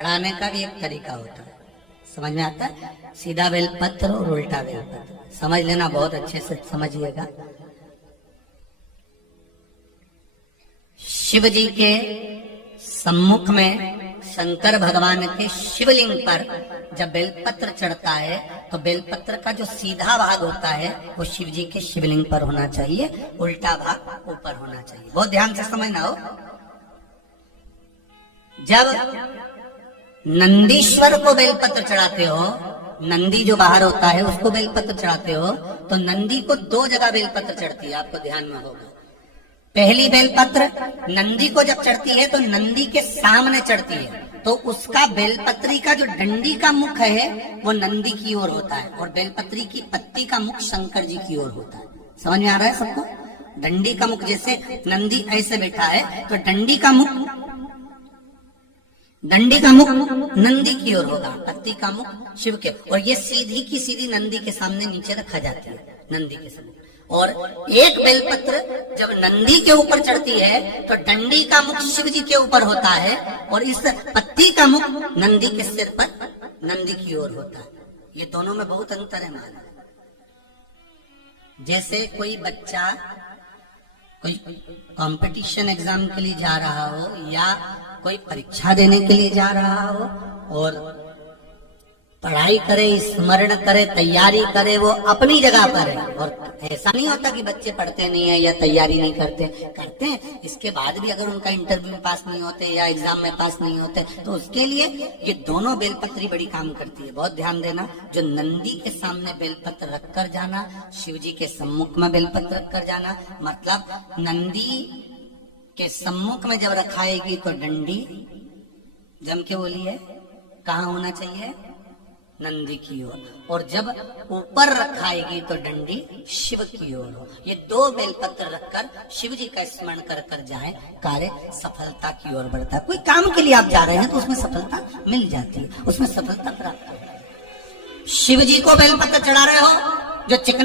चढ़ाने का भी एक तरीका होता है, समझ में आता है? सीधा बेलपत्र और उल्टा बेलपत्र समझ लेना, बहुत अच्छे से समझिएगा। शिव जी के सम्मुख में शंकर भगवान के शिवलिंग पर जब बेलपत्र चढ़ता है तो बेलपत्र का जो सीधा भाग होता है वो शिव जी के शिवलिंग पर होना चाहिए, उल्टा भाग ऊपर होना चाहिए। बहुत ध्यान से समझना हो। जब नंदीश्वर को बेलपत्र चढ़ाते हो, नंदी जो बाहर होता है उसको बेलपत्र चढ़ाते हो, तो नंदी को दो जगह बेलपत्र चढ़ती है, आपको ध्यान में होगा। पहली बेलपत्र नंदी को जब चढ़ती है तो नंदी के सामने चढ़ती है, तो उसका बेलपत्री का जो डंडी का मुख है वो नंदी की ओर होता है और बेलपत्री की पत्ती का मुख शंकर जी की ओर होता है। समझ में आ रहा है सबको? डंडी का मुख, जैसे नंदी ऐसे बैठा है तो डंडी का मुख नंदी की ओर होगा, पत्ती का मुख शिव के, और ये सीधी की सीधी नंदी के सामने नीचे रखा जाती है, नंदी के सामने। और एक बेलपत्र जब नंदी के ऊपर चढ़ती है तो डंडी का मुख शिव जी के ऊपर होता है और इस पत्ती का मुख नंदी के सिर पर नंदी की ओर होता है। ये दोनों में बहुत अंतर है माना। जैसे कोई बच्चा कोई कंपटीशन एग्जाम के लिए जा रहा हो या कोई परीक्षा देने के लिए जा रहा हो और पढ़ाई करे, स्मरण करे, तैयारी करे, वो अपनी जगह पर है। और ऐसा नहीं होता कि बच्चे पढ़ते नहीं है या तैयारी नहीं करते हैं। इसके बाद भी अगर उनका इंटरव्यू में पास नहीं होते या एग्जाम में पास नहीं होते तो उसके लिए ये दोनों बेलपत्री बड़ी काम करती है। बहुत ध्यान देना। जो नंदी के सामने बेलपत्र रखकर जाना, शिव जी के सम्मुख में बेलपत्र रखकर जाना, मतलब नंदी के सम्मुख में जब रखाएगी तो डंडी, जम के बोलिए, कहाँ होना चाहिए? नंदी की ओर। और जब ऊपर रखाएगी तो डंडी शिव की ओर हो। ये दो बेलपत्र रखकर शिव जी का स्मरण कर कर जाए, कार्य सफलता की ओर बढ़ता है। कोई काम के लिए आप जा रहे हैं तो उसमें सफलता मिल जाती है, उसमें सफलता प्राप्त होती है। शिव जी को बेलपत्र चढ़ा रहे हो, जो चिकना